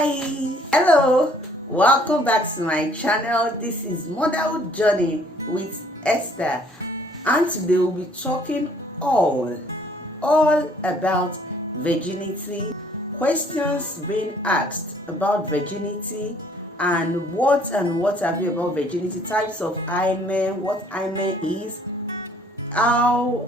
Hi, hello, welcome back to my channel. This is Motherhood Journey with Esther, and today we'll be talking all about virginity, questions being asked about virginity, and what have you about virginity, types of hymen, what hymen is, how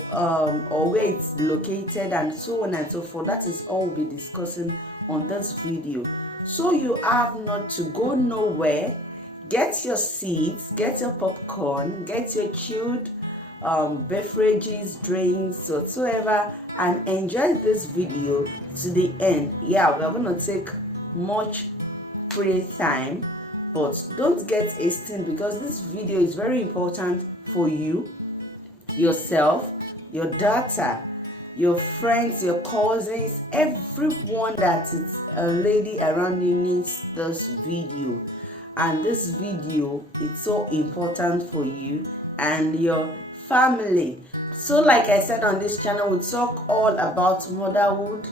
or where it's located, and so on and so forth. That is all we'll be discussing on this video. So you have not to go nowhere. Get your seats, get your popcorn, get your chilled beverages, drinks, whatsoever, and enjoy this video to the end. Yeah, we're gonna take much free time, but don't get hasty because this video is very important for you, yourself, your daughter, your friends, your cousins, everyone that is a lady around you needs this video. And this video is so important for you and your family. So like I said, on this channel we talk all about motherhood.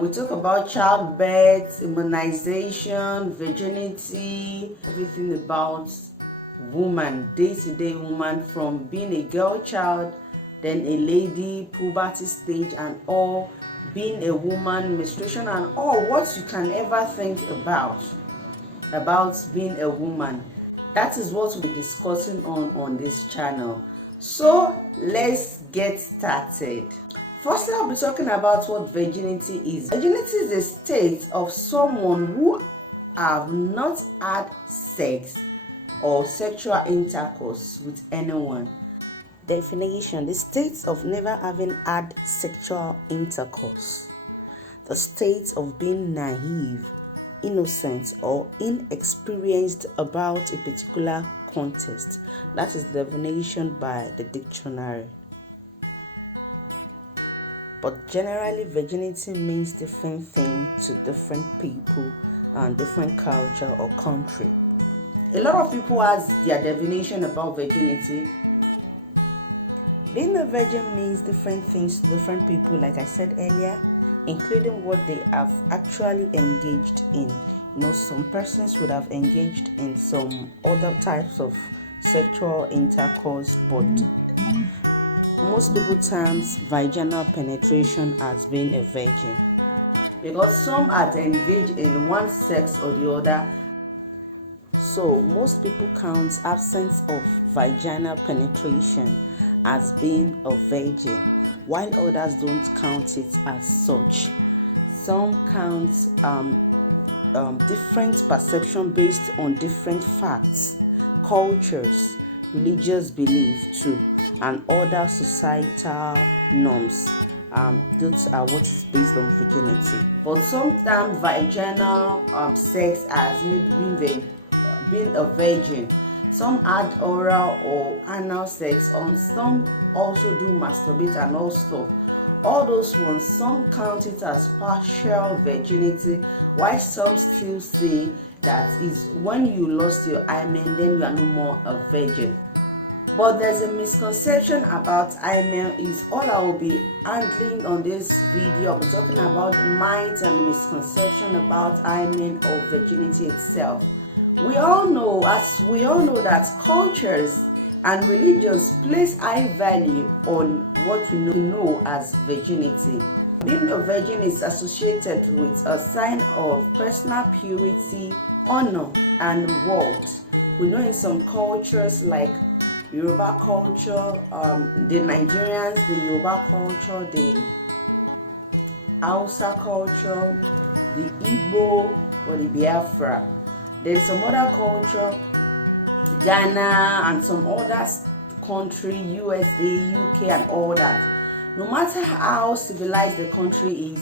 We talk about childbirth, immunization, virginity, everything about woman, day-to-day woman, from being a girl child, then a lady, puberty stage, and all, being a woman, menstruation, and all what you can ever think about being a woman. That is what we're discussing on this channel. So let's get started. First, I'll be talking about what virginity is. Virginity is a state of someone who have not had sex or sexual intercourse with anyone. Definition: the state of never having had sexual intercourse, the state of being naive, innocent, or inexperienced about a particular context. That is the definition by the dictionary. But generally, virginity means different things to different people and different culture or country. A lot of people ask their definition about virginity. Being a virgin means different things to different people, like I said earlier, including what they have actually engaged in. Some persons would have engaged in some other types of sexual intercourse, but most people terms vaginal penetration as being a virgin, because some are engaged in one sex or the other. So most people count absence of vaginal penetration as being a virgin, while others don't count it as such. Some count different perception based on different facts, cultures, religious belief too, and other societal norms. Those are what is based on virginity. But sometimes vaginal sex as being a virgin. Some had oral or anal sex, some also do masturbate and all stuff. All those ones, some count it as partial virginity, while some still say that is when you lost your hymen, then you are no more a virgin. But there's a misconception about hymen. Is all I will be handling on this video. I'm talking about the myths and misconception about hymen or virginity itself. We all know that cultures and religions place high value on what we know as virginity. Being a virgin is associated with a sign of personal purity, honor, and worth. We know in some cultures like Yoruba culture, the Nigerians, the Yoruba culture, the Hausa culture, the Igbo, or the Biafra. There's some other culture, Ghana, and some other country, USA, UK, and all that. No matter how civilized the country is,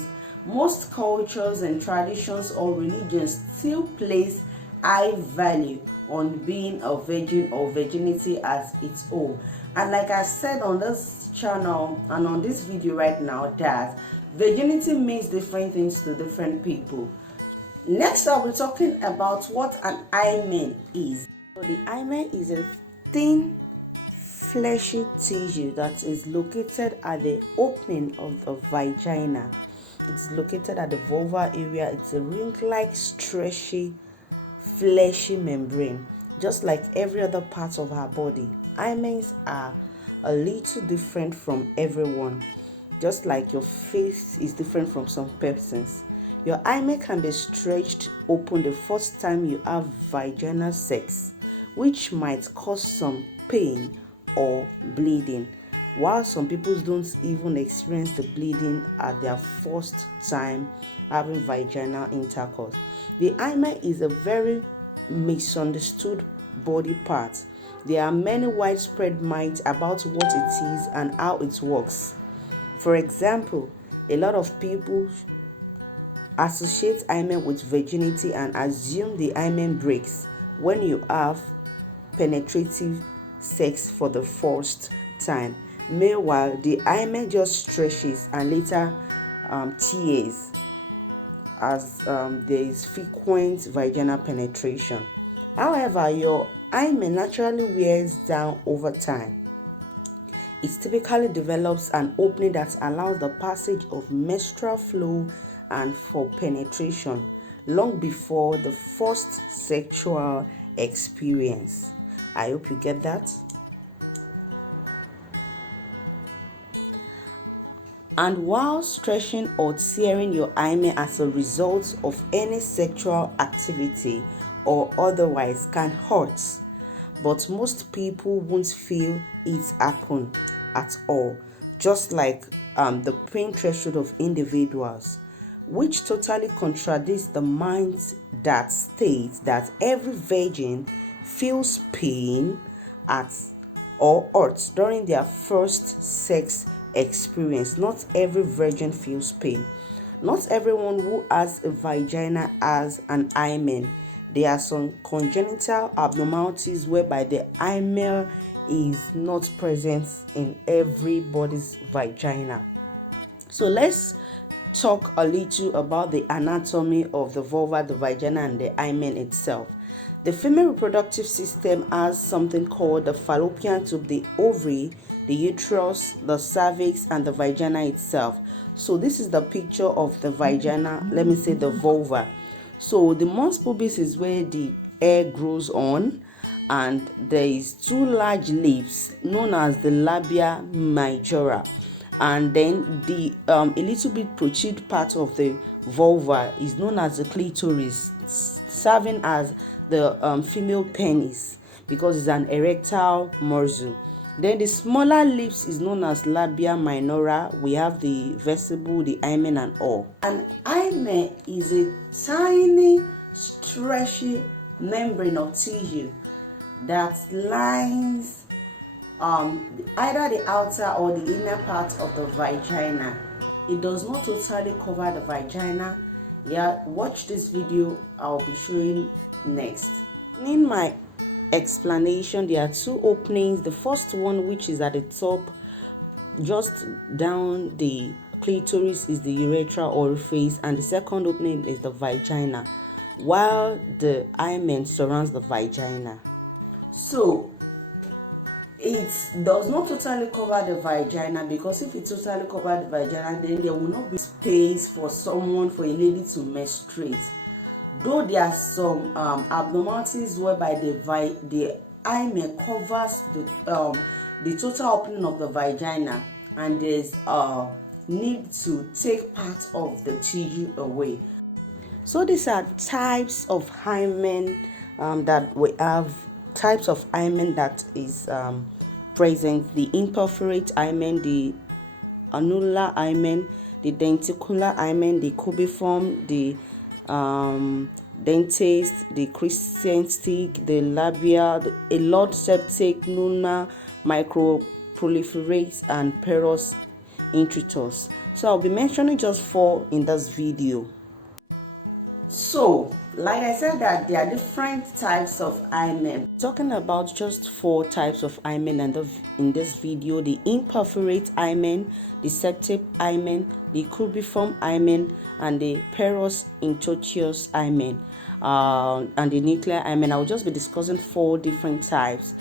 most cultures and traditions or religions still place high value on being a virgin or virginity as its own. And like I said on this channel and on this video right now, that virginity means different things to different people. Next, I'll be talking about what an hymen is. So the hymen is a thin, fleshy tissue that is located at the opening of the vagina. It's located at the vulva area. It's a ring-like, stretchy, fleshy membrane, just like every other part of our body. Hymens are a little different from everyone, just like your face is different from some persons. Your hymen can be stretched open the first time you have vaginal sex, which might cause some pain or bleeding, while some people don't even experience the bleeding at their first time having vaginal intercourse. The hymen is a very misunderstood body part. There are many widespread myths about what it is and how it works. For example, a lot of people associate hymen with virginity and assume the hymen breaks when you have penetrative sex for the first time. Meanwhile, the hymen just stretches and later tears as there is frequent vaginal penetration. However, your hymen naturally wears down over time. It typically develops an opening that allows the passage of menstrual flow and for penetration long before the first sexual experience. I hope you get that. And while stretching or tearing your hymen as a result of any sexual activity or otherwise can hurt, but most people won't feel it happen at all, just like the pain threshold of individuals, which totally contradicts the minds that states that every virgin feels pain at or hurt during their first sex experience. Not every virgin feels pain. Not everyone who has a vagina has an hymen. There are some congenital abnormalities whereby the hymen is not present in everybody's vagina. So let's talk a little about the anatomy of the vulva, the vagina, and the hymen itself. The female reproductive system has something called the fallopian tube, the ovary, the uterus, the cervix, and the vagina itself. So this is the picture of the vagina, let me say the vulva. So the mons pubis is where the hair grows on, and there is two large lips known as the labia majora, and then the a little bit protrude part of the vulva is known as the clitoris, serving as the female penis because it's an erectile muscle. Then the smaller lips is known as labia minora. We have the vestibule, the hymen, and all. An hymen is a tiny, stretchy membrane of tissue that lines either the outer or the inner part of the vagina. It does not totally cover the vagina. Yeah, watch this video I'll be showing next. In my explanation, there are two openings. The first one, which is at the top, just down the clitoris, is the urethral orifice, and the second opening is the vagina, while the hymen surrounds the vagina. So it does not totally cover the vagina, because if it totally covers the vagina, then there will not be space for a lady to menstruate. Though there are some abnormalities whereby the hymen covers the total opening of the vagina, and there's need to take part of the tissue away. So these are types of hymen that we have. Types of hymen that is present: the imperforate hymen, the annular hymen, the denticular hymen, the cubiform, the dentist, the crescentic, the labial, the alod septic, lunar, microproliferate, and peros intritus. So I'll be mentioning just 4 in this video. So, like I said, that there are different types of hymen. Talking about just 4 types of hymen in this video: the imperforate hymen, the septic hymen, the cubiform hymen, and the peros intritus hymen, and the nuclear hymen. I'll just be discussing 4 different types.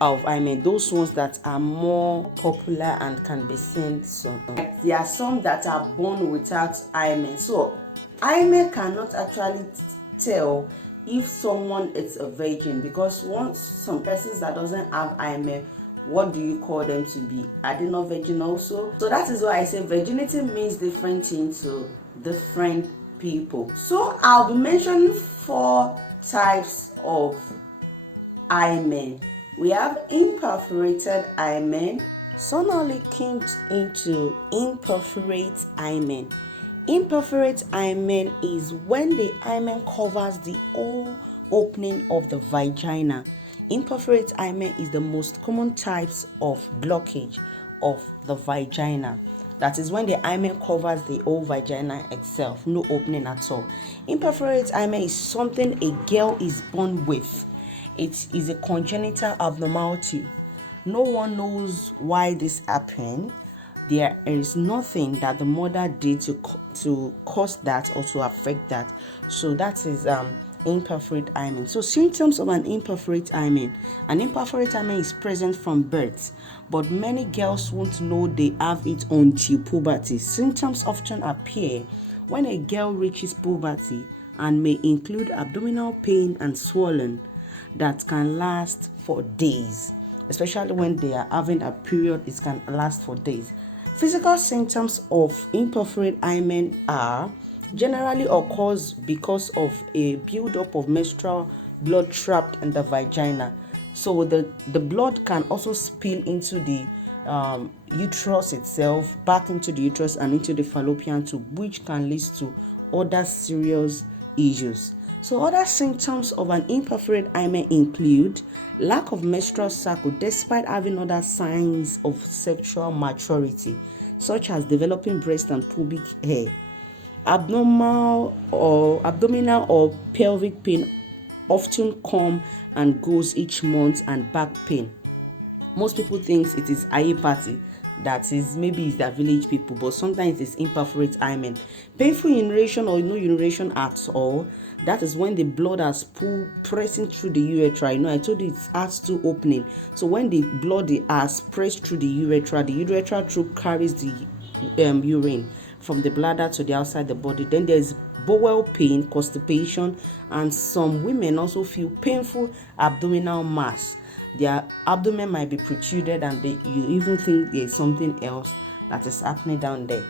of Hymen, those ones that are more popular and can be seen soon. There are some that are born without Hymen. So Hymen cannot actually tell if someone is a virgin, because once some persons that doesn't have Hymen, what do you call them to be? Are they not virgin also? So that is why I say virginity means different things to different people. So I'll be mentioning 4 types of Hymen. We have imperforated Hymen. So now looking into imperforate Hymen. Imperforate Hymen is when the hymen covers the whole opening of the vagina. Imperforate hymen is the most common types of blockage of the vagina. That is when the hymen covers the whole vagina itself, no opening at all. Imperforate hymen is something a girl is born with. It is a congenital abnormality. No one knows why this happened. There is nothing that the mother did to cause that or to affect that. So that is imperforate hymen. So symptoms of an imperforate hymen. An imperforate hymen is present from birth, but many girls won't know they have it until puberty. Symptoms often appear when a girl reaches puberty and may include abdominal pain and swelling that can last for days. Especially when they are having a period, it can last for days. Physical symptoms of imperforate hymen are generally occurs because of a buildup of menstrual blood trapped in the vagina. So the blood can also spill into the uterus itself, back into the uterus and into the fallopian tube, which can lead to other serious issues. So other symptoms of an imperforate hymen include lack of menstrual cycle despite having other signs of sexual maturity, such as developing breast and pubic hair, abdominal or pelvic pain often come and goes each month, and back pain. Most people think it is party, that is maybe it's their village people, but sometimes it's imperforate hymen. Painful urination or no urination at all. That is when the blood has pressing through the urethra. I told you it has 2 opening. So when the blood has pressed through the urethra through carries the urine from the bladder to the outside the body. Then there's bowel pain, constipation, and some women also feel painful abdominal mass. Their abdomen might be protruded and you even think there's something else that is happening down there.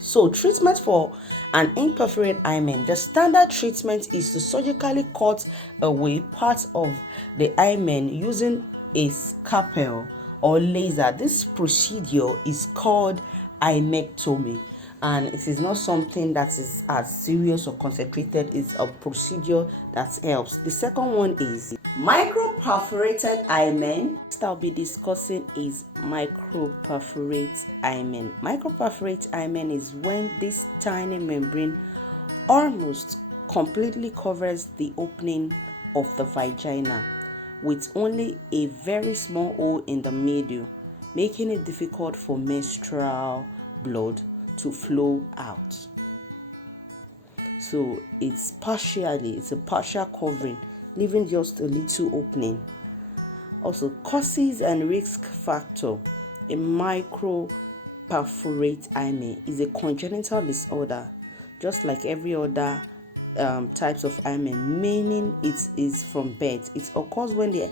So treatment for an imperforate hymen. The standard treatment is to surgically cut away parts of the hymen using a scalpel or laser. This procedure is called hymectomy, and it is not something that is as serious or concentrated. It's a procedure that helps. The second one is microperforated hymen. Next I'll be discussing is microperforate hymen. Microperforate hymen is when this tiny membrane almost completely covers the opening of the vagina with only a very small hole in the middle, making it difficult for menstrual blood to flow out. So it's a partial covering, leaving just a little opening. Also, causes and risk factor. A microperforate hymen is a congenital disorder, just like every other types of hymen, meaning it is from birth. It occurs when the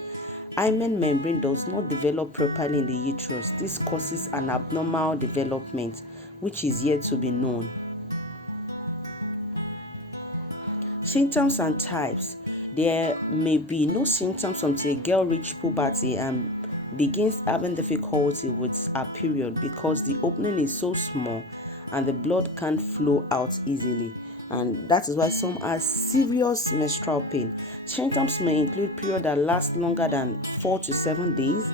hymen membrane does not develop properly in the uterus. This causes an abnormal development, which is yet to be known. Symptoms and types. There may be no symptoms until a girl reaches puberty and begins having difficulty with her period because the opening is so small and the blood can't flow out easily, and that is why some have serious menstrual pain. Symptoms may include period that lasts longer than 4 to 7 days,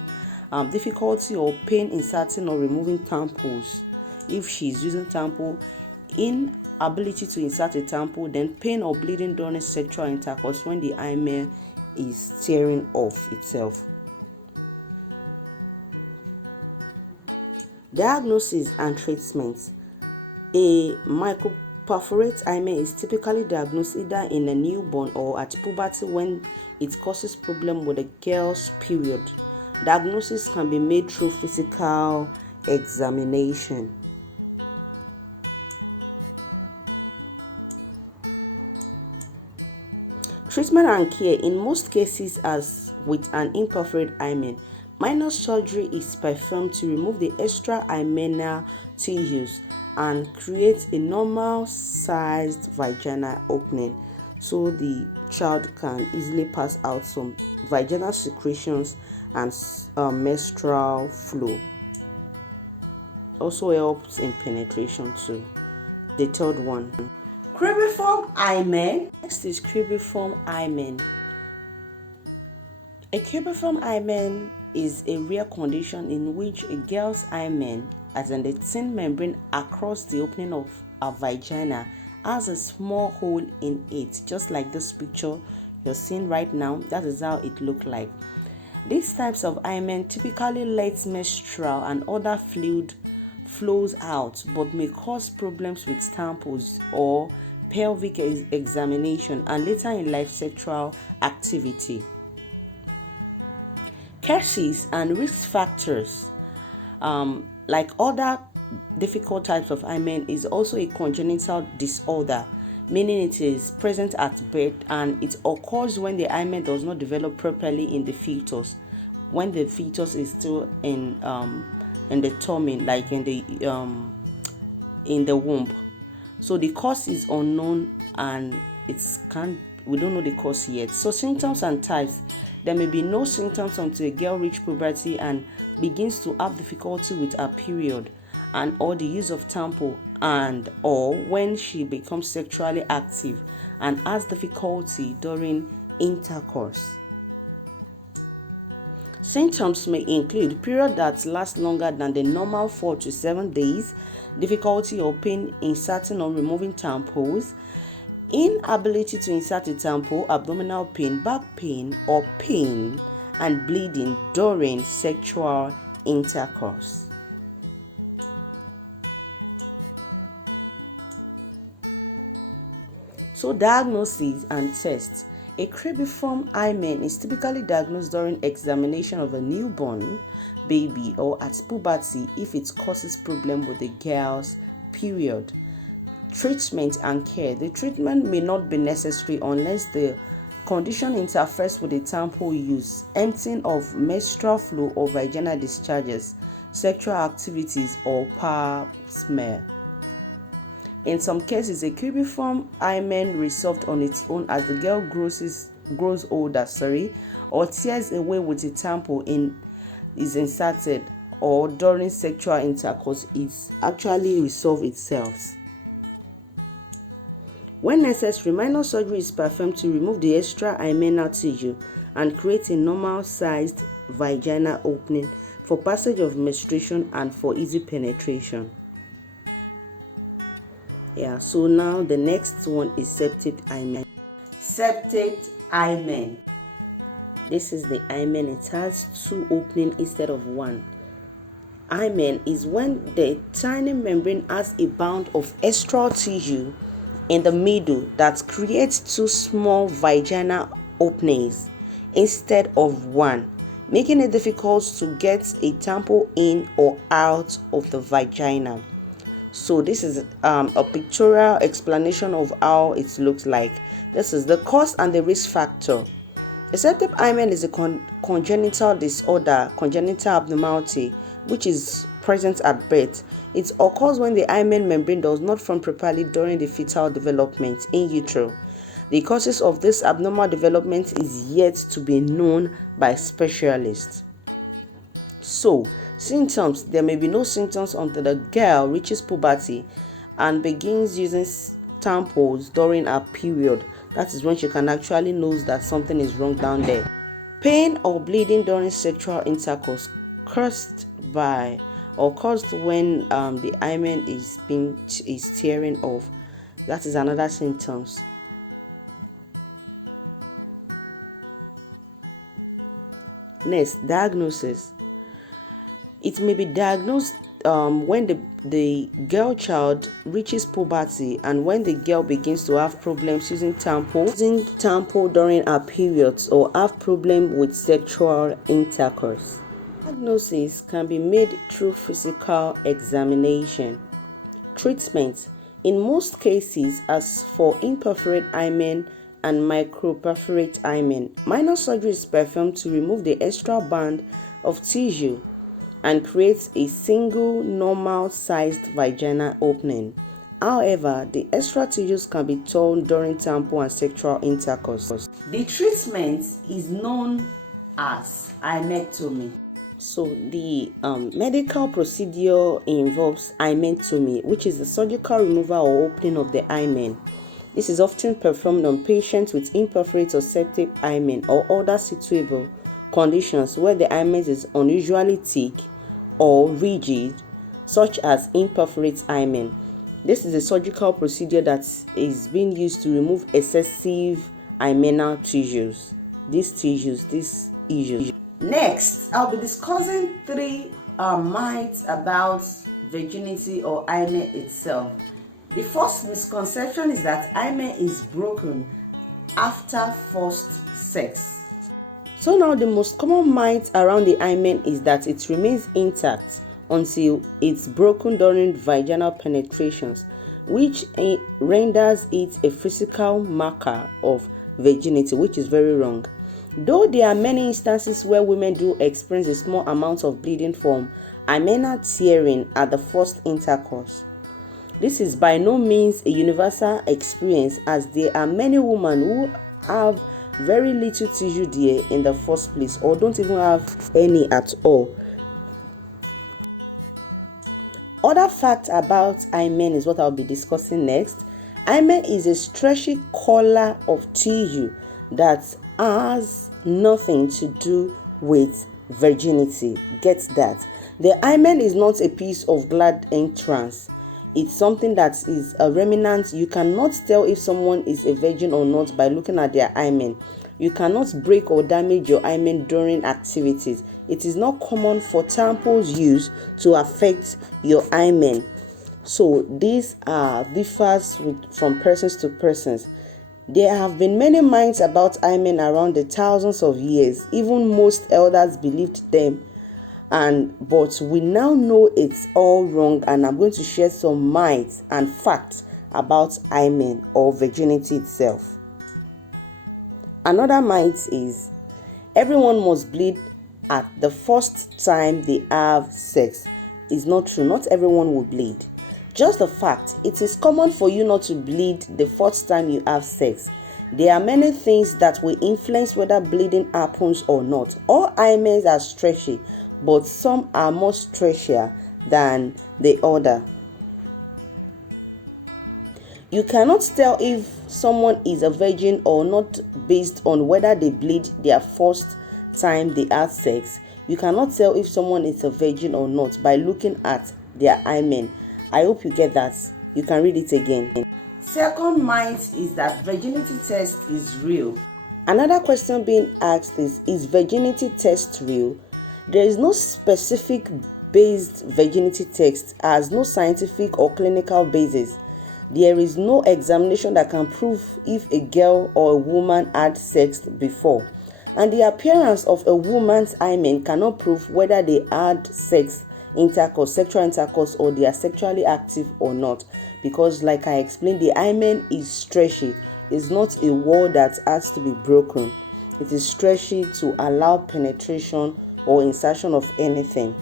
difficulty or pain inserting or removing tampons if she is using tampon, inability to insert a tampon, then pain or bleeding during sexual intercourse when the hymen is tearing off itself. Diagnosis and treatment. A microperforated imperforate hymen is typically diagnosed either in a newborn or at puberty when it causes problem with the girl's period. Diagnosis can be made through physical examination. Treatment and care. In most cases, as with an imperforate hymen, minor surgery is performed to remove the extra hymenal tissues and create a normal sized vaginal opening so the child can easily pass out some vaginal secretions and menstrual flow. Also helps in penetration too. The third one, cribriform hymen. Next is cribriform hymen. A cribriform hymen is a rare condition in which a girl's hymen, as in the thin membrane across the opening of a vagina, has a small hole in it, just like this picture you're seeing right now. That is how it looks like. These types of hymen typically let menstrual and other fluid flows out, but may cause problems with tampons or pelvic examination and later in life sexual activity. Causes and risk factors. Like other difficult types of hymen, is also a congenital disorder, meaning it is present at birth and it occurs when the hymen does not develop properly in the fetus, when the fetus is still in the tummy, like in the womb. So the cause is unknown and we don't know the cause yet. So symptoms and types. There may be no symptoms until a girl reaches puberty and begins to have difficulty with her period and or the use of tampon, and or when she becomes sexually active and has difficulty during intercourse. Symptoms may include period that lasts longer than the normal 4 to 7 days, difficulty or pain inserting or removing tampons, inability to insert a tampon, abdominal pain, back pain or pain, and bleeding during sexual intercourse. So diagnosis and tests. A cribriform hymen is typically diagnosed during examination of a newborn baby or at puberty if it causes problem with the girl's period. Treatment and care. The treatment may not be necessary unless the condition interferes with the tampon use, emptying of menstrual flow or vaginal discharges, sexual activities, or pap smear. In some cases, a cribriform hymen resolved on its own as the girl grows older, or tears away with the tampon is inserted, or during sexual intercourse it actually resolves itself. When necessary, minor surgery is performed to remove the extra hymenal tissue and create a normal-sized vaginal opening for passage of menstruation and for easy penetration. So now the next one is septate hymen. Septate hymen. This is the hymen. It has 2 openings instead of 1. Hymen is when the tiny membrane has a band of extra tissue in the middle that creates 2 small vaginal openings instead of 1, making it difficult to get a tampon in or out of the vagina. So this is a pictorial explanation of how it looks like. This is the cause and the risk factor. A septate hymen is a congenital disorder, congenital abnormality, which is present at birth. It occurs when the hymen membrane does not form properly during the fetal development in utero. The causes of this abnormal development is yet to be known by specialists. So, symptoms. There may be no symptoms until the girl reaches puberty and begins using tampons during her period. That is when she can actually know that something is wrong down there. Pain or bleeding during sexual intercourse caused when the hymen is tearing off. That is another symptoms. Next, diagnosis. It may be diagnosed when the the girl child reaches puberty and when the girl begins to have problems using tampon during her periods or have problem with sexual intercourse. Diagnosis can be made through physical examination. Treatment in most cases, as for imperforate hymen and microperforate hymen, minor surgery is performed to remove the extra band of tissue and create a single normal-sized vaginal opening. However, the extra tissues can be torn during tampon and sexual intercourse. The treatment is known as hymenectomy. So the medical procedure involves hymenectomy, which is the surgical removal or opening of the hymen. This is often performed on patients with imperforate or septic hymen or other suitable conditions where the hymen is unusually thick or rigid, such as imperforate hymen. This is a surgical procedure that is being used to remove excessive hymenal tissues. These issues. Next, I'll be discussing 3 myths about virginity or hymen itself. The first misconception is that hymen is broken after first sex. So now the most common myth around the hymen is that it remains intact until it's broken during vaginal penetrations, which renders it a physical marker of virginity, which is very wrong. Though there are many instances where women do experience a small amount of bleeding from hymenal tearing at the first intercourse, this is by no means a universal experience, as there are many women who have very little tissue there in the first place or don't even have any at all. Other facts about hymen is what I'll be discussing next. Hymen is a stretchy collar of tissue that has nothing to do with virginity. Get that? The hymen is not a piece of glad entrance. It's something that is a remnant. You cannot tell if someone is a virgin or not by looking at their hymen. You cannot break or damage your hymen during activities. It is not common for tampons used to affect your hymen. So this differs from persons to persons. There have been many myths about hymen around the thousands of years. Even most elders believed them, but we now know it's all wrong, and I'm going to share some myths and facts about hymen or virginity itself. Another myth is everyone must bleed at the first time they have sex. It's not true. Not everyone will bleed. Just the fact, it is common for you not to bleed the first time you have sex. There are many things that will influence whether bleeding happens or not. All hymens are stretchy, but some are more stretchier than the other. You cannot tell if someone is a virgin or not based on whether they bleed their first time they have sex. You cannot tell if someone is a virgin or not by looking at their hymen. I hope you get that. You can read it again. Second myth is that virginity test is real. Another question being asked is virginity test real? There is no specific based virginity test, has no scientific or clinical basis. There is no examination that can prove if a girl or a woman had sex before. And the appearance of a woman's hymen cannot prove whether they had sexual intercourse, or they are sexually active or not, because like I explained, the hymen is stretchy. It's not a wall that has to be broken. It is stretchy to allow penetration or insertion of anything.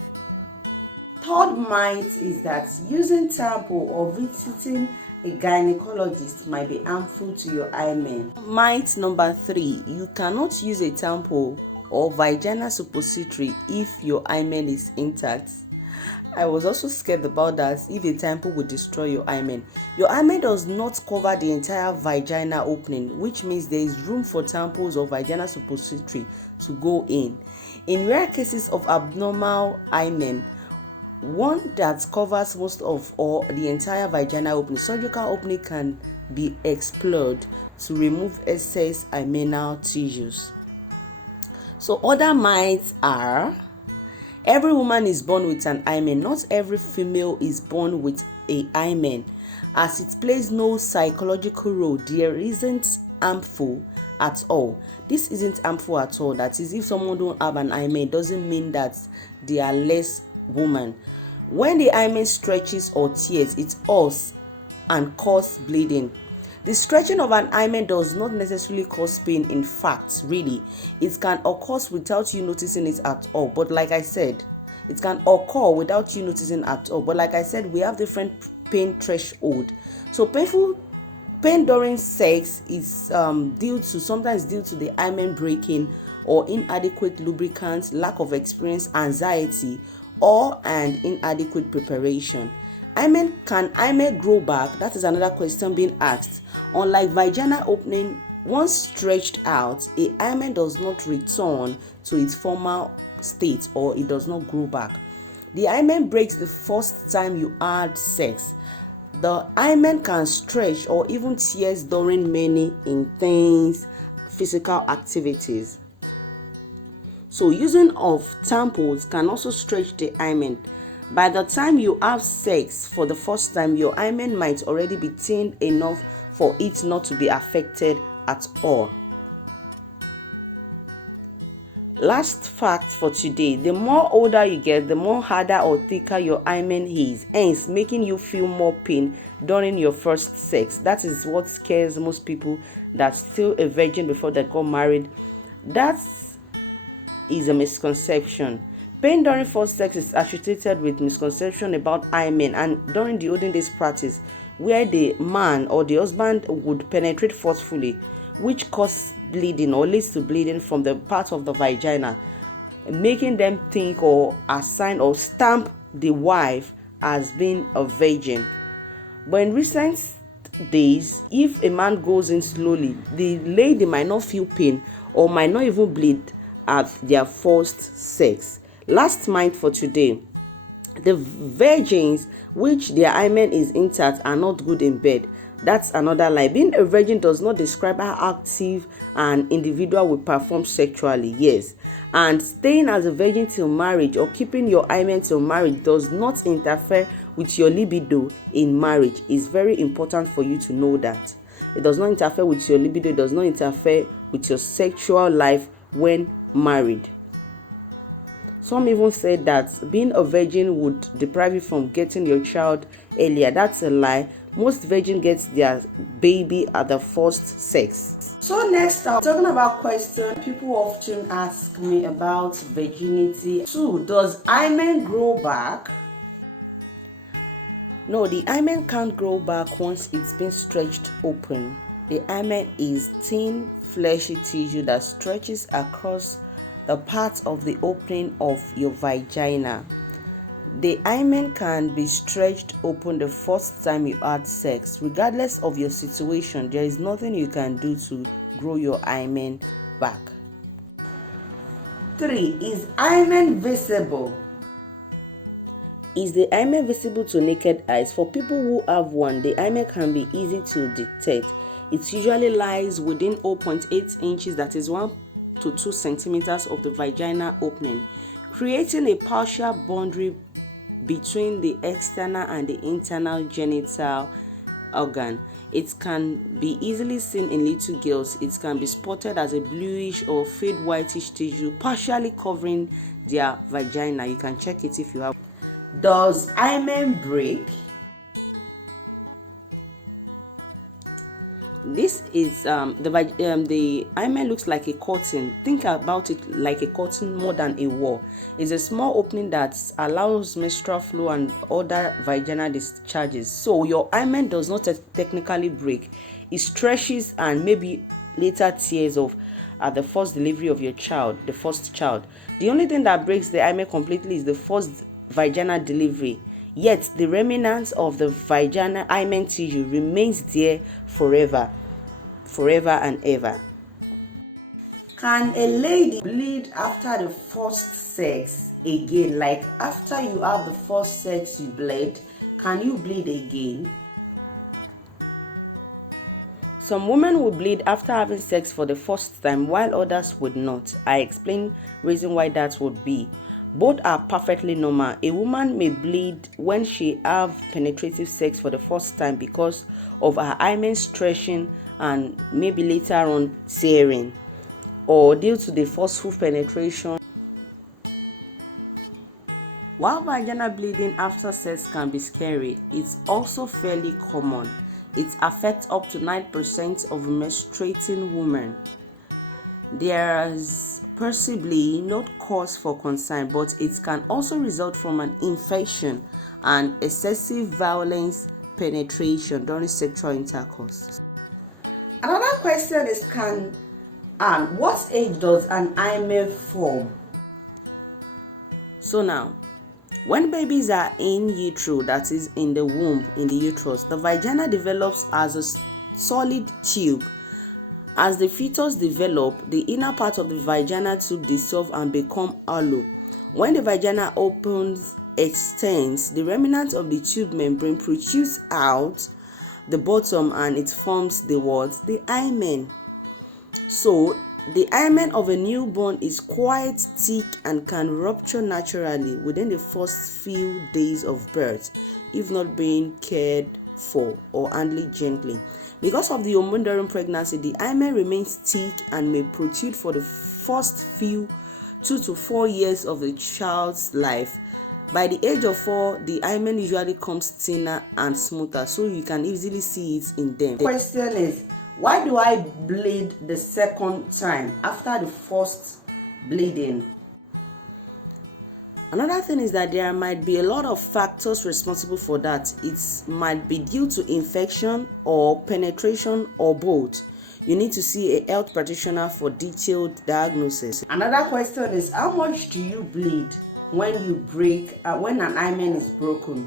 Third myth is that using tampon or visiting a gynecologist might be harmful to your hymen. Myth number 3, you cannot use a tampon or vaginal suppository if your hymen is intact. I was also scared about that, if a tampon would destroy your hymen. Your hymen does not cover the entire vaginal opening, which means there is room for tampons or vaginal suppository to go in. In rare cases of abnormal hymen, one that covers most of or the entire vaginal opening, surgical opening can be explored to remove excess hymenal tissues. So other myths are Every woman is born with an hymen. Not every female is born with a hymen. As it plays no psychological role, there isn't harmful at all. This isn't harmful at all. That is, if someone don't have an hymen, doesn't mean that they are less woman. When the hymen stretches or tears, it hurts and cause bleeding. The stretching of an hymen does not necessarily cause pain. In fact, really, it can occur without you noticing it at all. But like I said, it can occur without you noticing at all. But like I said, we have different pain threshold. So pain during sex is sometimes due to the hymen breaking or inadequate lubricants, lack of experience, anxiety, or an inadequate preparation. Can hymen grow back? That is another question being asked. Unlike vaginal opening, once stretched out, a hymen does not return to its former state, or it does not grow back. The hymen breaks the first time you had sex. The hymen can stretch or even tears during many intense physical activities. So using of tampons can also stretch the hymen. By the time you have sex for the first time, your hymen might already be thin enough for it not to be affected at all. Last fact for today: the more older you get, the more harder or thicker your hymen is, hence making you feel more pain during your first sex. That is what scares most people that's still a virgin before they got married. That is a misconception. Pain during first sex is associated with misconception about hymen, and during the olden days practice, where the man or the husband would penetrate forcefully, which causes bleeding or leads to bleeding from the part of the vagina, making them think or assign or stamp the wife as being a virgin. But in recent days, if a man goes in slowly, the lady might not feel pain or might not even bleed at their first sex. Last mind for today: the virgins which their hymen is intact are not good in bed. That's another lie. Being a virgin does not describe how active an individual will perform sexually. Yes, and staying as a virgin till marriage or keeping your hymen till marriage does not interfere with your libido in marriage. It's very important for you to know that. It does not interfere with your libido, it does not interfere with your sexual life when married. Some even said that being a virgin would deprive you from getting your child earlier. That's a lie. Most virgins get their baby at the first sex. So next up, talking about question people often ask me about virginity. 2. Does hymen grow back? No, the hymen can't grow back once it's been stretched open. The hymen is thin, fleshy tissue that stretches across the part of the opening of your vagina. The hymen can be stretched open the first time you had sex. Regardless of your situation, there is nothing you can do to grow your hymen back. 3. Is hymen visible? Is the hymen visible to naked eyes? For people who have one, the hymen can be easy to detect. It usually lies within 0.8 inches, that is 1 to 2 centimeters of the vagina opening, creating a partial boundary between the external and the internal genital organ. It can be easily seen in little girls. It can be spotted as a bluish or fade whitish tissue partially covering their vagina. You can check it if you have. Does hymen break? This is the hymen looks like a curtain. Think about it like a curtain more than a wall. It's a small opening that allows menstrual flow and other vaginal discharges. So your hymen does not technically break. It stretches and maybe later tears off at the first delivery of your child, the first child. The only thing that breaks the hymen completely is the first vaginal delivery. Yet the remnants of the vaginal hymen tissue remains there forever and ever. Can a lady bleed after the first sex again? Like after you have the first sex you bled, can you bleed again? Some women will bleed after having sex for the first time while others would not. I explain reason why that would be. Both are perfectly normal. A woman may bleed when she have penetrative sex for the first time because of her hymen stretching and maybe later on tearing, or due to the forceful penetration. While vaginal bleeding after sex can be scary, it's also fairly common. It affects up to 9% of menstruating women. There's possibly no cause for concern, but it can also result from an infection and excessive violence penetration during sexual intercourse. Another question is, what age does an hymen form? So now, when babies are in utero, that is in the womb, in the uterus, the vagina develops as a solid tube. As the fetus develops, the inner part of the vagina tube dissolves and becomes hollow. When the vagina opens, extends, the remnants of the tube membrane protrudes out the bottom and it forms the hymen. So, the hymen of a newborn is quite thick and can rupture naturally within the first few days of birth if not being cared for or handled gently. Because of the hormone during pregnancy, the hymen remains thick and may protrude for the first few 2 to 4 years of the child's life. By the age of 4, the hymen usually comes thinner and smoother, so you can easily see it in them. The question is, why do I bleed the second time after the first bleeding? Another thing is that there might be a lot of factors responsible for that. It might be due to infection or penetration or both. You need to see a health practitioner for detailed diagnosis. Another question is, how much do you bleed when an hymen is broken?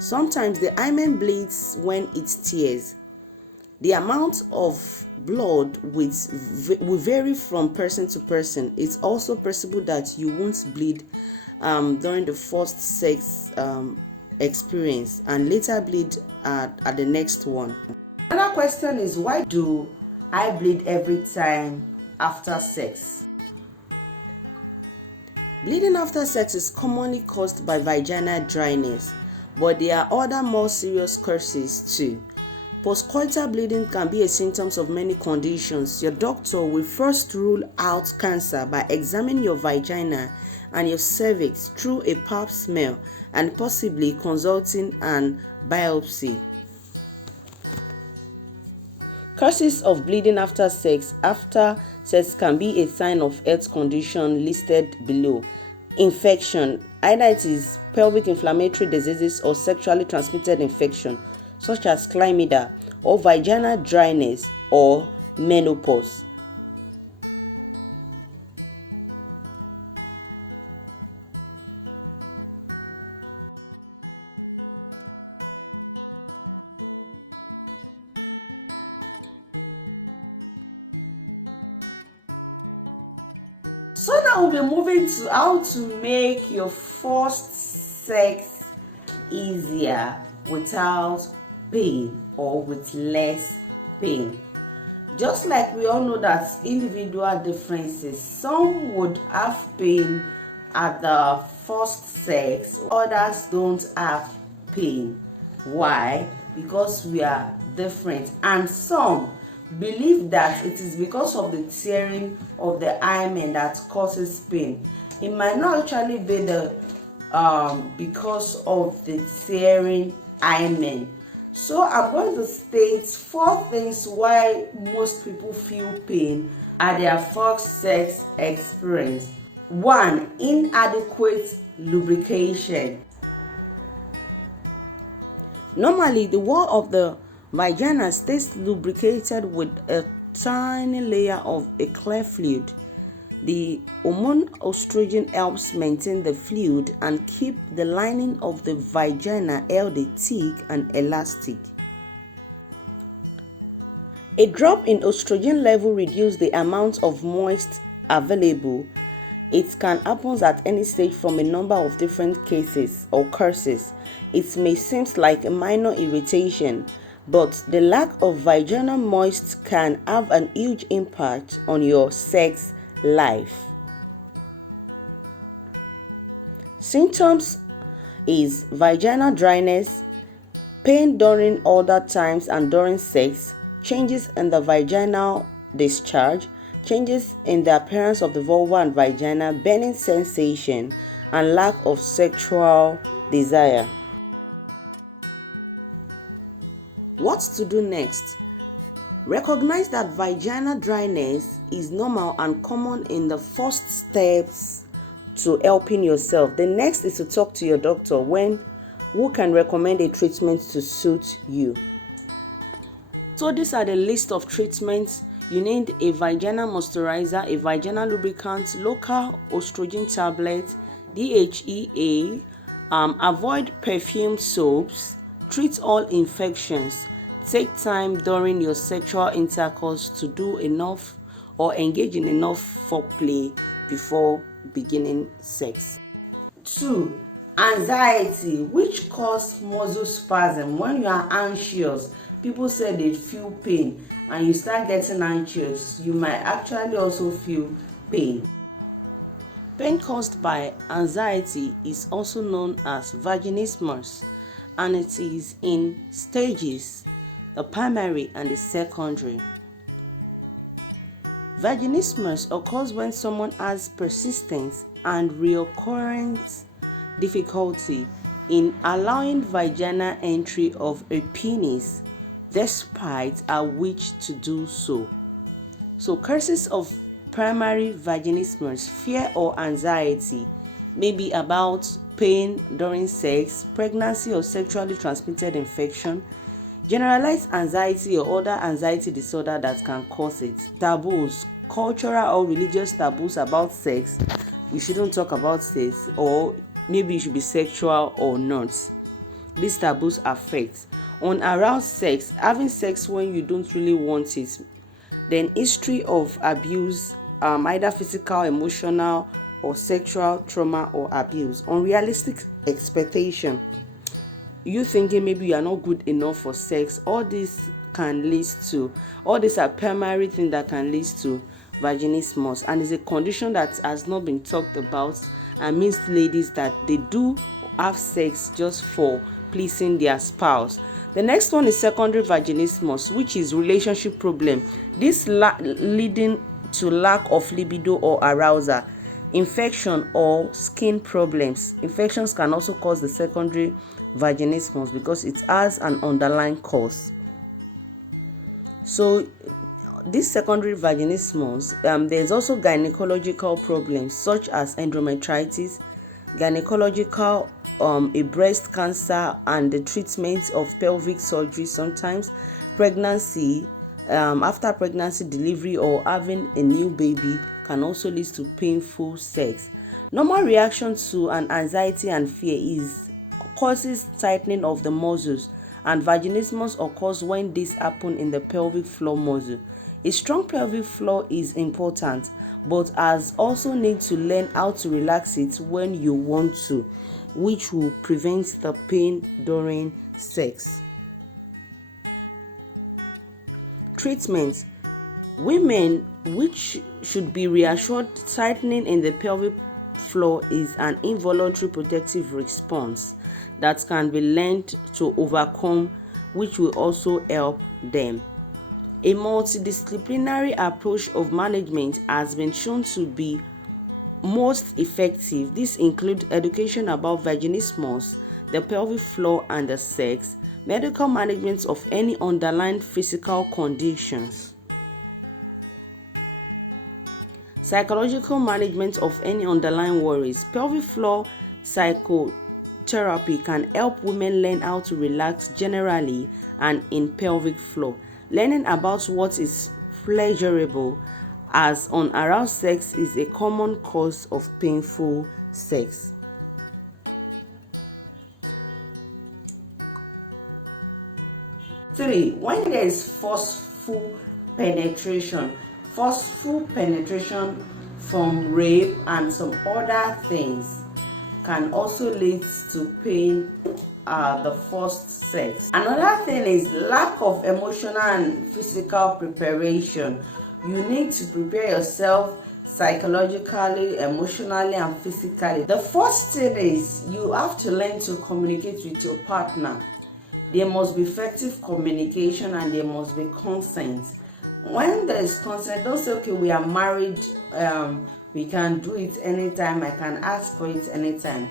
Sometimes the hymen bleeds when it tears. The amount of blood will vary from person to person. It's also possible that you won't bleed during the first sex experience and later bleed at the next one. Another question is, why do I bleed every time after sex? Bleeding after sex is commonly caused by vaginal dryness, but there are other more serious causes too. Postcoital bleeding can be a symptom of many conditions. Your doctor will first rule out cancer by examining your vagina and your cervix through a pap smear and possibly consulting an biopsy. Causes of bleeding after sex can be a sign of health condition listed below. Infection, either it is pelvic inflammatory diseases or sexually transmitted infection, such as chlamydia, or vaginal dryness or menopause. So now we'll be moving to how to make your first sex easier without pain or with less pain. Just like we all know that individual differences, some would have pain at the first sex, others don't have pain. Why? Because we are different, and some believe that it is because of the tearing of the hymen that causes pain. It might not actually be because of the tearing hymen. So I'm going to state 4 things why most people feel pain at their first sex experience. 1. Inadequate lubrication. Normally, the wall of the vagina stays lubricated with a tiny layer of a clear fluid. The hormone estrogen helps maintain the fluid and keep the lining of the vagina healthy, thick, and elastic. A drop in estrogen level reduces the amount of moisture available. It can happen at any stage from a number of different cases or causes. It may seem like a minor irritation, but the lack of vaginal moisture can have a huge impact on your sex life. Symptoms is vaginal dryness, pain during other times and during sex, changes in the vaginal discharge, changes in the appearance of the vulva and vagina, burning sensation, and lack of sexual desire. What to do next? Recognize that vaginal dryness is normal and common in the first steps to helping yourself. The next is to talk to your doctor who can recommend a treatment to suit you. So these are the list of treatments. You need a vaginal moisturizer, a vaginal lubricant, local estrogen tablet, DHEA, avoid perfumed soaps, treat all infections, take time during your sexual intercourse to do enough or engage in enough foreplay before beginning sex. 2. Anxiety, which causes muscle spasm. When you are anxious, people say they feel pain, and you start getting anxious, you might actually also feel pain. Pain caused by anxiety is also known as vaginismus, and it is in stages, the primary and the secondary. Vaginismus occurs when someone has persistent and recurrent difficulty in allowing vaginal entry of a penis despite a wish to do so. So cases of primary vaginismus, fear or anxiety, may be about pain during sex, pregnancy or sexually transmitted infection, generalized anxiety or other anxiety disorder that can cause it, taboos, cultural or religious taboos about sex. You shouldn't talk about sex, or maybe you should be sexual or not. These taboos affect unaroused sex, having sex when you don't really want it. Then history of abuse, either physical, emotional, or sexual trauma or abuse. Unrealistic expectation, you thinking maybe you are not good enough for sex. All these are primary things that can lead to vaginismus, and is a condition that has not been talked about, and means ladies that they do have sex just for pleasing their spouse. The next one is secondary vaginismus, which is relationship problem. This leading to lack of libido or arousal, infection or skin problems. Infections can also cause the secondary vaginismus because it has an underlying cause. So this secondary vaginismus, there's also gynecological problems such as endometritis, gynecological, a breast cancer, and the treatment of pelvic surgery sometimes, pregnancy, after pregnancy, delivery, or having a new baby can also lead to painful sex. Normal reaction to an anxiety and fear causes tightening of the muscles, and vaginismus occurs when this happens in the pelvic floor muscle. A strong pelvic floor is important, but as also need to learn how to relax it when you want to, which will prevent the pain during sex. Treatment. Women which should be reassured tightening in the pelvic floor is an involuntary protective response that can be learned to overcome, which will also help them. A multidisciplinary approach of management has been shown to be most effective. This includes education about vaginismus, the pelvic floor, and the sex, medical management of any underlying physical conditions, psychological management of any underlying worries. Pelvic floor psychotherapy can help women learn how to relax generally and in pelvic floor. Learning about what is pleasurable as unaroused sex is a common cause of painful sex. 3. When there is forceful penetration from rape and some other things can also lead to pain the first sex. Another thing is lack of emotional and physical preparation. You need to prepare yourself psychologically, emotionally, and physically. The first thing is you have to learn to communicate with your partner. There must be effective communication and there must be consent. When there is consent, don't say, okay, we are married, we can do it anytime, I can ask for it anytime.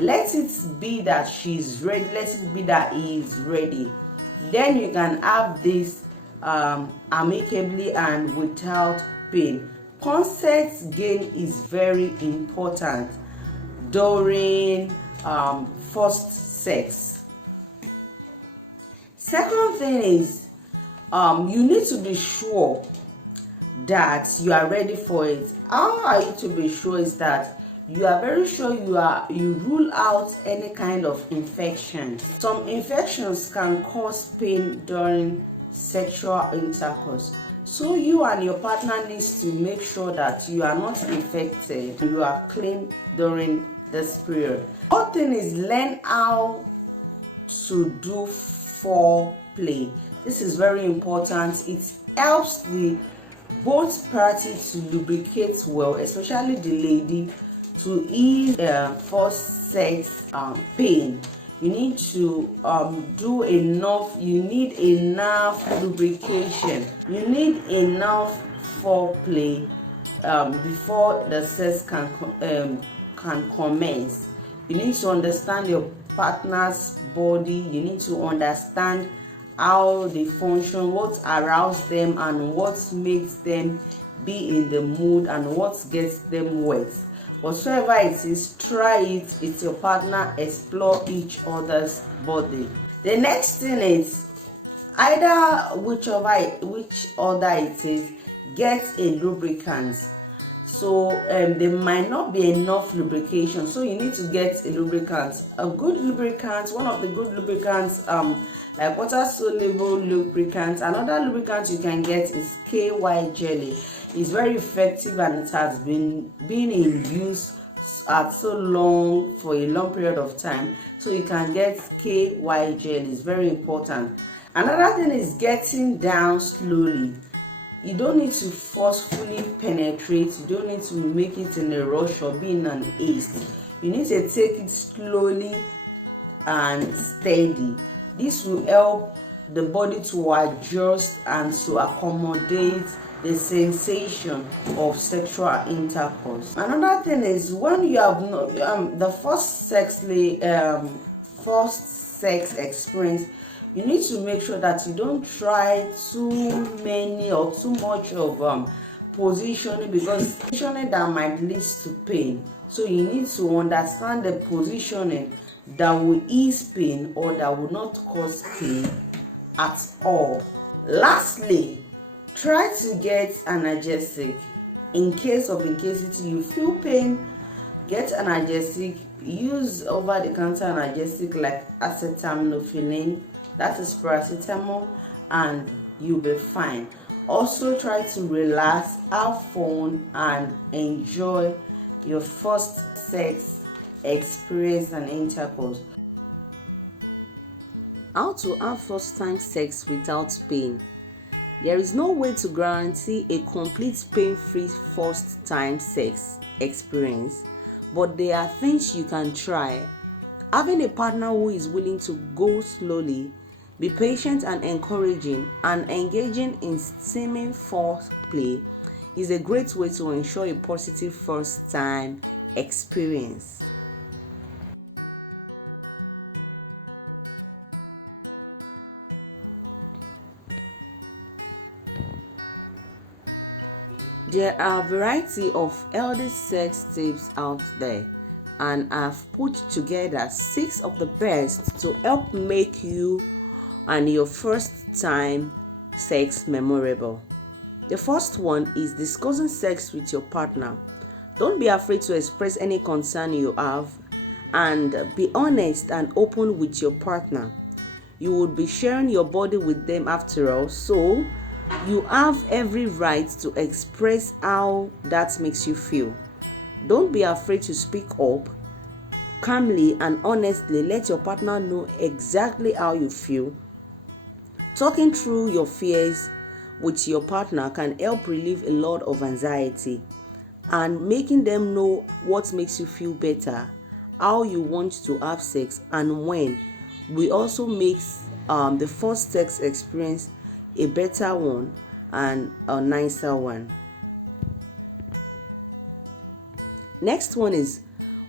Let it be that she's ready, let it be that he is ready. Then you can have this amicably and without pain. Consent gain is very important during first sex. Second thing is you need to be sure that you are ready for it. How are you to be sure is that you are very sure you rule out any kind of infection. Some infections can cause pain during sexual intercourse, so you and your partner needs to make sure that you are not infected, you are clean during this period. One thing is learn how to do foreplay. This is very important. It helps the both parties to lubricate well, especially the lady, to ease first sex pain. You need to do enough. You need enough lubrication. You need enough foreplay before the sex can commence. You need to understand your partner's body. You need to understand how they function, what arouses them, and what makes them be in the mood, and what gets them wet. Whatsoever it is, try it with your partner, explore each other's body. The next thing is either which other it is, get a lubricant. So there might not be enough lubrication, so you need to get a lubricant. A good lubricant, one of the good lubricants, like water soluble lubricant. Another lubricant you can get is KY jelly. It's very effective and it has been in use for a long period of time, so you can get KY jelly. It's very important. Another thing is getting down slowly. You don't need to forcefully penetrate. You don't need to make it in a rush or be in an haste. You need to take it slowly and steady. This will help the body to adjust and to accommodate the sensation of sexual intercourse. Another thing is when you have the first sex experience, you need to make sure that you don't try too many or too much of positioning, because positioning that might lead to pain. So you need to understand the positioning that will ease pain or that will not cause pain at all. Lastly, try to get analgesic. In case you feel pain, get analgesic. Use over-the-counter analgesic like acetaminophen, that is paracetamol, and you'll be fine. Also try to relax, have fun, and enjoy your first sex experience and intercourse. How to have first time sex without pain? There is no way to guarantee a complete pain-free first time sex experience, but there are things you can try. Having a partner who is willing to go slowly, be patient and encouraging, and engaging in steaming foreplay is a great way to ensure a positive first time experience. There are a variety of healthy sex tips out there, and I've put together 6 of the best to help make you and your first time sex memorable. The first one is discussing sex with your partner. Don't be afraid to express any concern you have, and be honest and open with your partner. You will be sharing your body with them after all, so you have every right to express how that makes you feel. Don't be afraid to speak up. Calmly and honestly let your partner know exactly how you feel. Talking through your fears with your partner can help relieve a lot of anxiety, and making them know what makes you feel better, how you want to have sex, and when, will also make the first sex experience a better one and a nicer one. Next one is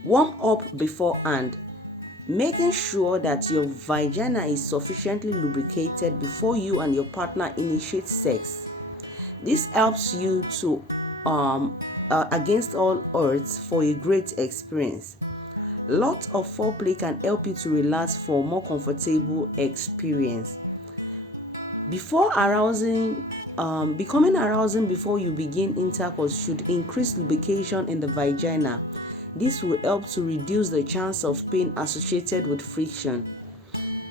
warm up beforehand. Making sure that your vagina is sufficiently lubricated before you and your partner initiate sex. This helps you to against all odds for a great experience. Lots of foreplay can help you to relax for a more comfortable experience. Before becoming arousing before you begin intercourse should increase lubrication in the vagina. This will help to reduce the chance of pain associated with friction.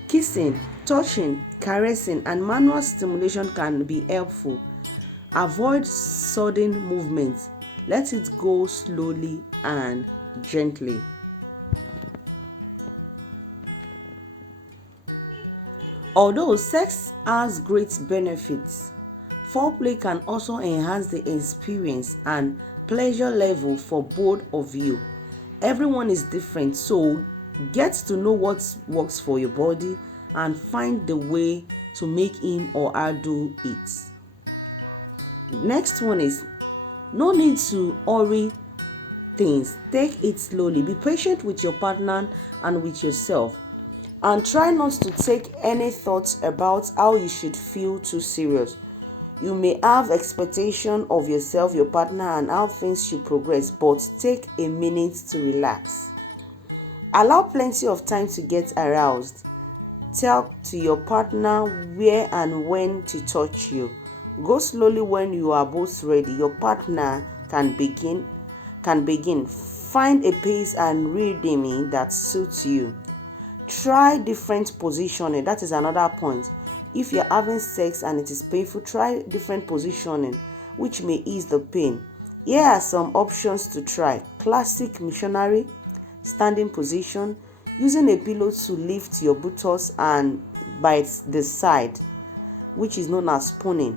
Kissing, touching, caressing, and manual stimulation can be helpful. Avoid sudden movements. Let it go slowly and gently. Although sex has great benefits, foreplay can also enhance the experience and pleasure level for both of you. Everyone is different, so get to know what works for your body and find the way to make him or her do it. Next one is no need to hurry things. Take it slowly. Be patient with your partner and with yourself. And try not to take any thoughts about how you should feel too serious. You may have expectation of yourself, your partner, and how things should progress, but take a minute to relax. Allow plenty of time to get aroused. Tell to your partner where and when to touch you. Go slowly when you are both ready. Your partner can begin. Find a pace and rhythm that suits you. Try different positioning. That is another point. If you're having sex and it is painful, try different positioning which may ease the pain. Here are some options to try. Classic missionary, standing position, using a pillow to lift your buttocks and by the side, which is known as spooning.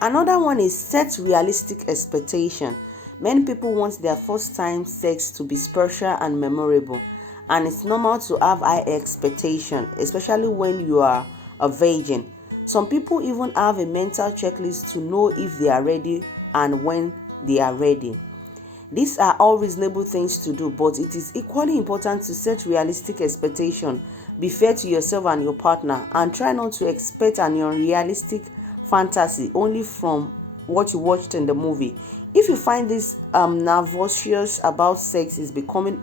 Another one is set realistic expectation. Many people want their first time sex to be special and memorable, and it's normal to have high expectation, especially when you are a virgin. Some people even have a mental checklist to know if they are ready and when they are ready. These are all reasonable things to do, but it is equally important to set realistic expectation. Be fair to yourself and your partner, and try not to expect an unrealistic fantasy only from what you watched in the movie. If you find this nervous about sex is becoming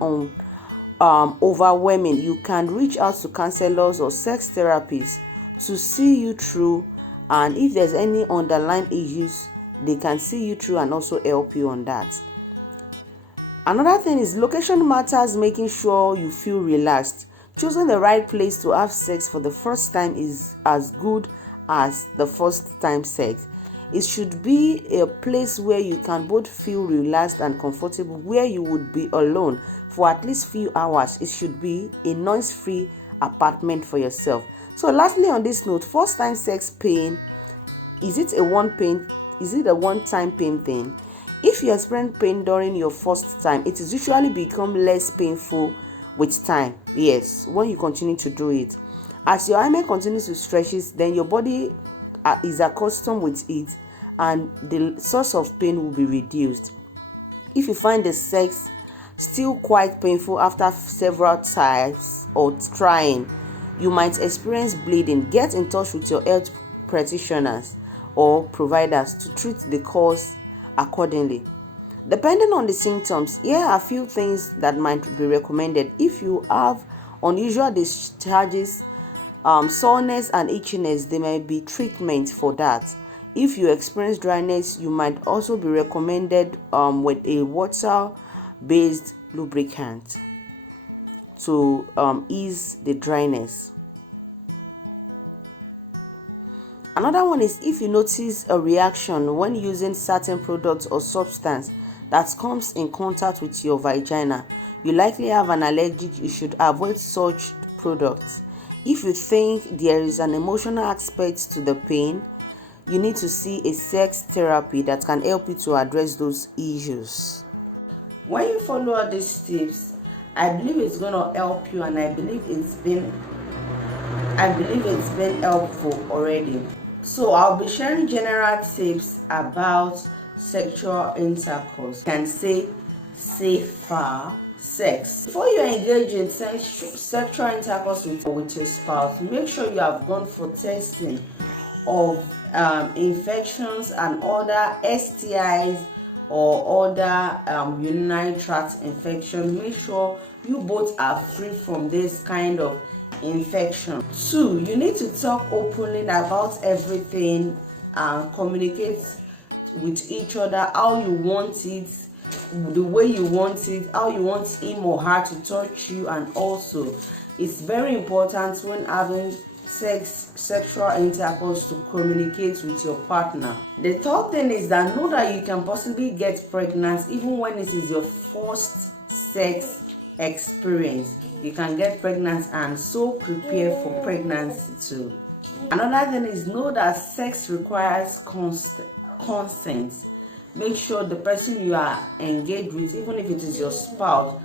overwhelming, you can reach out to counselors or sex therapists to see you through, and if there's any underlying issues, they can see you through and also help you on that. Another thing is location matters. Making sure you feel relaxed. Choosing the right place to have sex for the first time is as good as the first time sex. It should be a place where you can both feel relaxed and comfortable, where you would be alone for at least few hours. It should be a noise-free apartment for yourself. So lastly on this note, first time sex pain, is it a one-time pain thing? If you experience pain during your first time, it is usually become less painful with time. Yes, when you continue to do it. As your hymen continues to stretch, then your body is accustomed with it, and the source of pain will be reduced. If you find the sex still quite painful after several times or trying, you might experience bleeding. Get in touch with your health practitioners or providers to treat the cause accordingly. Depending on the symptoms, here are a few things that might be recommended. If you have unusual discharges, soreness and itchiness, there might be treatment for that. If you experience dryness, you might also be recommended with a water-based lubricant to ease the dryness. Another one is if you notice a reaction when using certain products or substance that comes in contact with your vagina, you likely have an allergy. You should avoid such products. If you think there is an emotional aspect to the pain, you need to see a sex therapy that can help you to address those issues. When you follow all these tips, I believe it's going to help you, and I believe it's been helpful already. So I'll be sharing general tips about sexual intercourse. You can say safer sex. Before you engage in sexual intercourse with your spouse, make sure you have gone for testing of infections and other STIs or other urinary tract infection. Make sure you both are free from this kind of infection. 2, you need to talk openly about everything and communicate with each other how you want it, the way you want it, how you want him or her to touch you. And also it's very important when having sexual intercourse to communicate with your partner. The third thing is that know that you can possibly get pregnant even when it is your first sex experience. You can get pregnant, and so prepare for pregnancy too. Another thing is know that sex requires consent. Make sure the person you are engaged with, even if it is your spouse,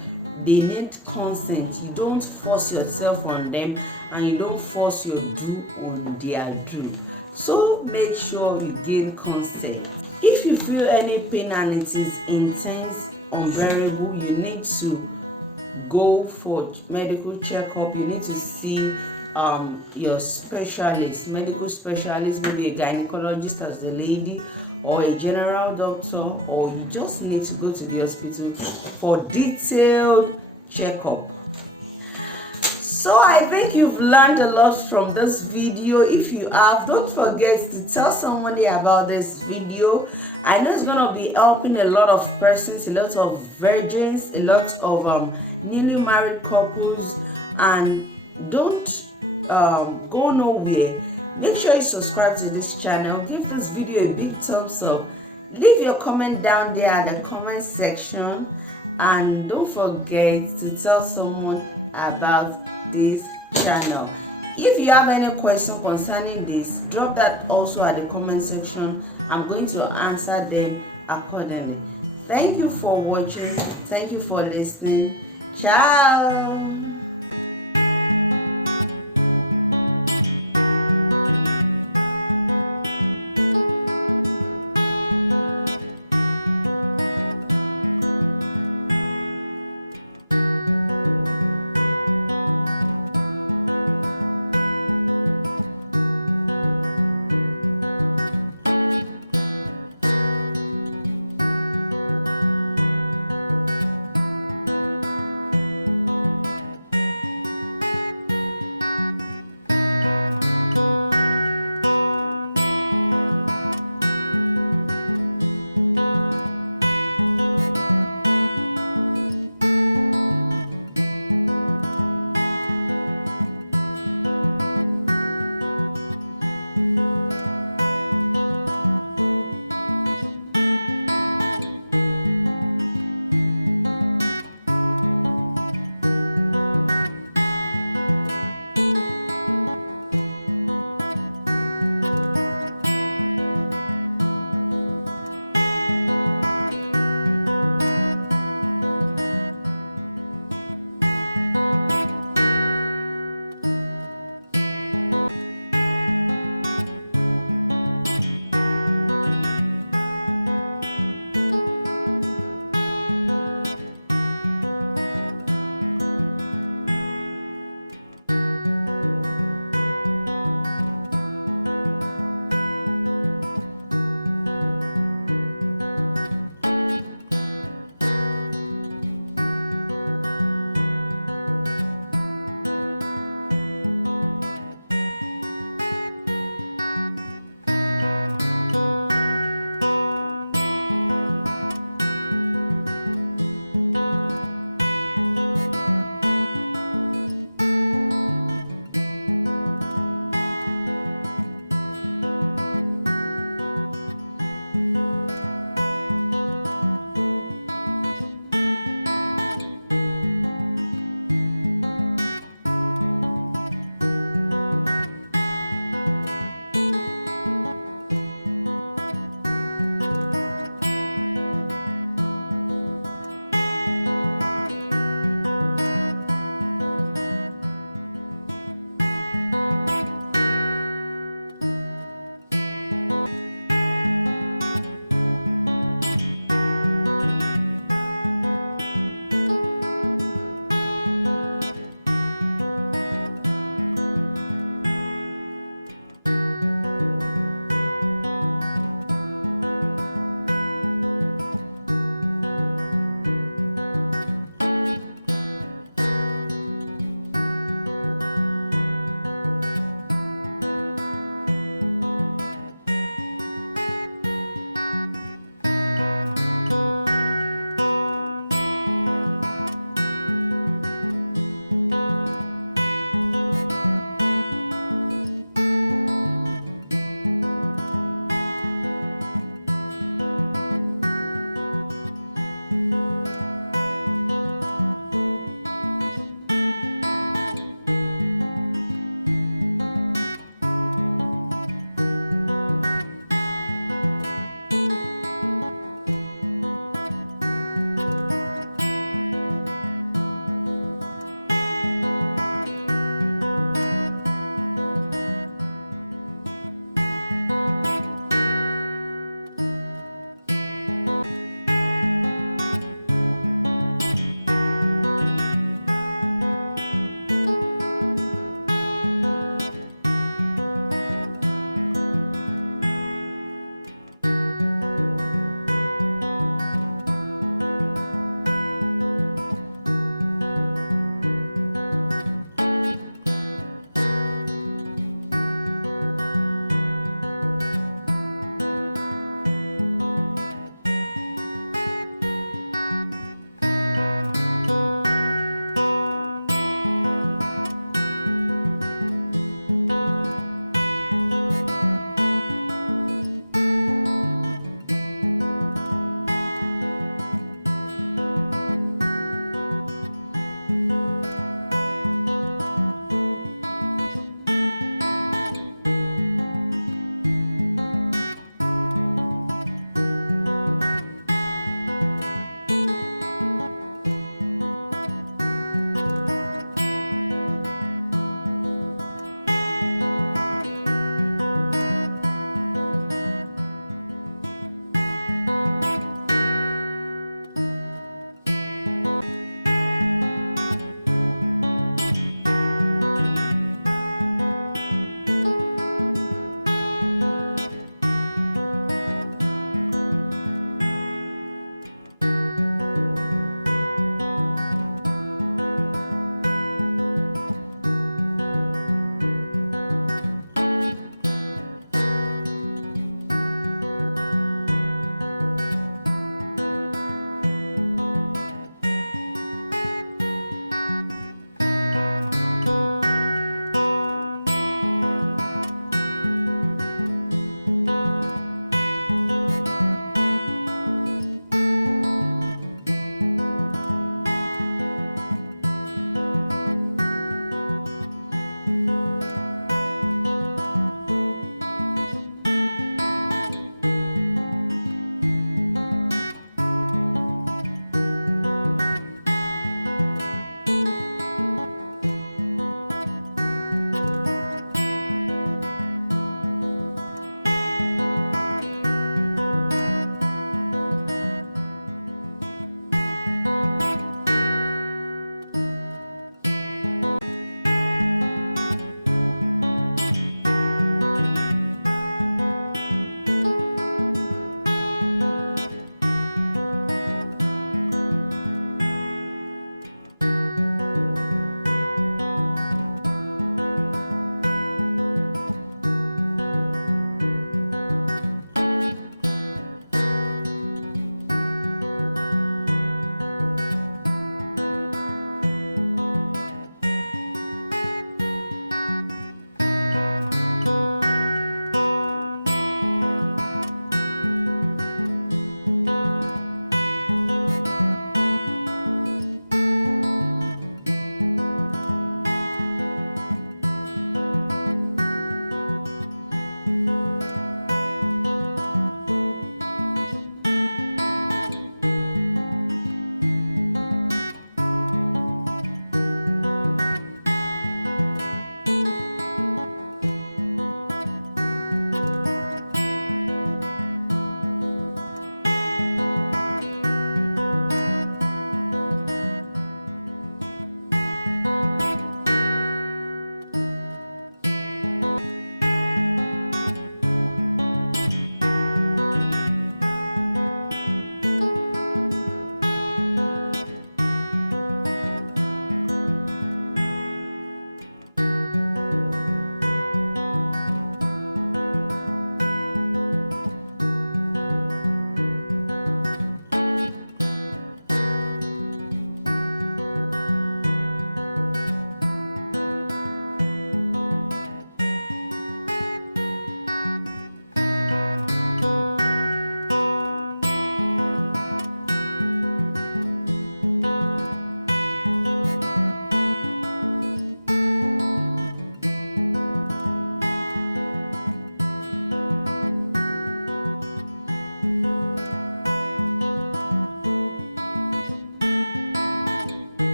they need consent. You don't force yourself on them, and you don't force your do on their do. So make sure you gain consent. If you feel any pain and it is intense, unbearable, you need to go for medical checkup. You need to see your specialist, medical specialist, maybe a gynecologist as the lady, or a general doctor, or you just need to go to the hospital for detailed checkup. So I think you've learned a lot from this video. If you have, don't forget to tell somebody about this video. I know it's gonna be helping a lot of persons, a lot of virgins, a lot of newly married couples. And don't go nowhere. Make sure you subscribe to this channel. Give this video a big thumbs up. Leave your comment down there at the comment section, and don't forget to tell someone about this channel. If you have any question concerning this, drop that also at the comment section. I'm going to answer them accordingly. Thank you for watching. Thank you for listening. Ciao.